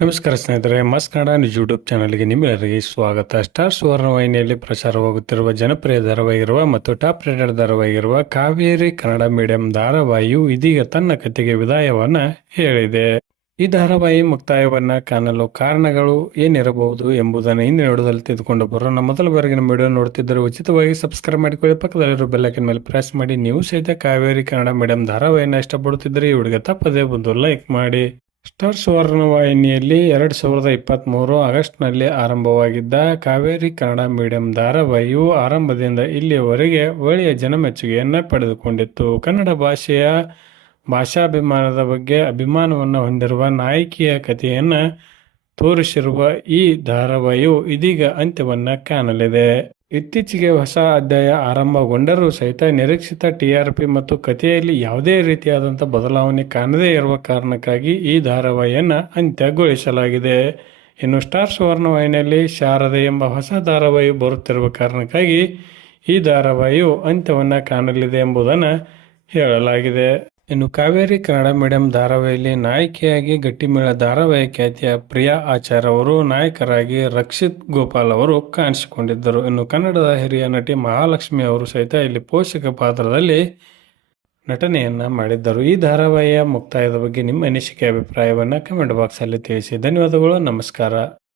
ನಮಸ್ಕಾರ ಸ್ನೇಹಿತರೆ, ಮಸ್ ಕನ್ನಡ ನ್ಯೂಸ್ ಯೂಟ್ಯೂಬ್ ಚಾನಲ್ಗೆ ನಿಮ್ಮೆಲ್ಲರಿಗೆ ಸ್ವಾಗತ. ಸ್ಟಾರ್ ಸುವರ್ಣ ವಾಹಿನಿಯಲ್ಲಿ ಪ್ರಸಾರವಾಗುತ್ತಿರುವ ಜನಪ್ರಿಯ ಧಾರಾವಾಹಿರುವ ಮತ್ತು ಟಾಪ್ ರೇಟೆಡ್ ಧಾರಾವಾಹಿರುವ ಕಾವೇರಿ ಕನ್ನಡ ಮೀಡಿಯಂ ಧಾರಾವಾಹಿಯು ಇದೀಗ ತನ್ನ ಕತೆಗೆ ವಿದಾಯವನ್ನ ಹೇಳಿದೆ. ಈ ಧಾರಾವಾಹಿ ಮುಕ್ತಾಯವನ್ನ ಕಾಣಲು ಕಾರಣಗಳು ಏನಿರಬಹುದು ಎಂಬುದನ್ನು ಇಂದಿನ ನೋಡೋದಲ್ಲಿ ತಿಳಿದುಕೊಂಡು ಬರೋಣ. ಮೊದಲ ಬಾರಿಗೆ ನಮ್ಮ ವಿಡಿಯೋ ನೋಡ್ತಿದ್ದರೆ ಉಚಿತವಾಗಿ ಸಬ್ಸ್ಕ್ರೈಬ್ ಮಾಡಿಕೊಳ್ಳಿ. ಪಕ್ಕದಲ್ಲಿರೋ ಬೆಲ್ಲೈಕನ್ ಮೇಲೆ ಪ್ರೆಸ್ ಮಾಡಿ. ನೀವು ಸಹಿತ ಕಾವೇರಿ ಕನ್ನಡ ಮೀಡಿಯಂ ಧಾರಾವಾಹಿಯನ್ನು ಇಷ್ಟಪಡುತ್ತಿದ್ದರೆ ಈ ಹುಡುಗ ತಪ್ಪದೇ ಬಂದು ಲೈಕ್ ಮಾಡಿ. ಸ್ಟಾರ್ ಸುವರ್ಣ ವಾಹಿನಿಯಲ್ಲಿ ಎರಡು ಸಾವಿರದ ಇಪ್ಪತ್ತ್ಮೂರು ಆಗಸ್ಟ್ನಲ್ಲಿ ಆರಂಭವಾಗಿದ್ದ ಕಾವೇರಿ ಕನ್ನಡ ಮೀಡಿಯಂ ಧಾರಾವಾಹಿಯು ಆರಂಭದಿಂದ ಇಲ್ಲಿಯವರೆಗೆ ಒಳ್ಳೆಯ ಜನಮೆಚ್ಚುಗೆಯನ್ನು ಪಡೆದುಕೊಂಡಿತ್ತು. ಕನ್ನಡ ಭಾಷೆಯ ಭಾಷಾಭಿಮಾನದ ಬಗ್ಗೆ ಅಭಿಮಾನವನ್ನು ಹೊಂದಿರುವ ನಾಯಕಿಯ ಕಥೆಯನ್ನು ತೋರಿಸಿರುವ ಈ ಧಾರಾವಾಹಿಯು ಇದೀಗ ಅಂತ್ಯವನ್ನು ಕಾಣಲಿದೆ. ಇತ್ತೀಚೆಗೆ ಹೊಸ ಅಧ್ಯಾಯ ಆರಂಭಗೊಂಡರೂ ಸಹಿತ ನಿರೀಕ್ಷಿತ ಟಿಆರ್ಪಿ ಮತ್ತು ಕಥೆಯಲ್ಲಿ ಯಾವುದೇ ರೀತಿಯಾದಂಥ ಬದಲಾವಣೆ ಕಾಣದೇ ಇರುವ ಕಾರಣಕ್ಕಾಗಿ ಈ ಧಾರಾವಾಹಿಯನ್ನು ಅಂತ್ಯಗೊಳಿಸಲಾಗಿದೆ. ಇನ್ನು ಸ್ಟಾರ್ ಸುವರ್ಣ ವಾಹಿನಿಯಲ್ಲಿ ಶಾರದೆ ಎಂಬ ಹೊಸ ಧಾರಾವಾಹಿ ಬರುತ್ತಿರುವ ಕಾರಣಕ್ಕಾಗಿ ಈ ಧಾರಾವಾಹಿಯು ಅಂತ್ಯವನ್ನು ಕಾಣಲಿದೆ ಎಂಬುದನ್ನು ಹೇಳಲಾಗಿದೆ. ಇನ್ನು ಕಾವೇರಿ ಕನ್ನಡ ಮೀಡಿಯಂ ಧಾರಾವಾಹಿಯಲ್ಲಿ ನಾಯಕಿಯಾಗಿ ಗಟ್ಟಿಮೇಳ ಧಾರಾವಾಹಿ ಖ್ಯಾತಿಯ ಪ್ರಿಯಾ ಆಚಾರ್ ಅವರು ನಾಯಕರಾಗಿ ರಕ್ಷಿತ್ ಗೋಪಾಲ್ ಅವರು ಕಾಣಿಸಿಕೊಂಡಿದ್ದರು. ಇನ್ನು ಕನ್ನಡದ ಹಿರಿಯ ನಟಿ ಮಹಾಲಕ್ಷ್ಮಿ ಅವರು ಸಹಿತ ಇಲ್ಲಿ ಪೋಷಕ ಪಾತ್ರದಲ್ಲಿ ನಟನೆಯನ್ನ ಮಾಡಿದ್ದರು. ಈ ಧಾರಾವಾಹಿಯ ಮುಕ್ತಾಯದ ಬಗ್ಗೆ ನಿಮ್ಮ ಅನಿಸಿಕೆ, ಅಭಿಪ್ರಾಯವನ್ನು ಕಮೆಂಟ್ ಬಾಕ್ಸಲ್ಲಿ ತಿಳಿಸಿ. ಧನ್ಯವಾದಗಳು, ನಮಸ್ಕಾರ.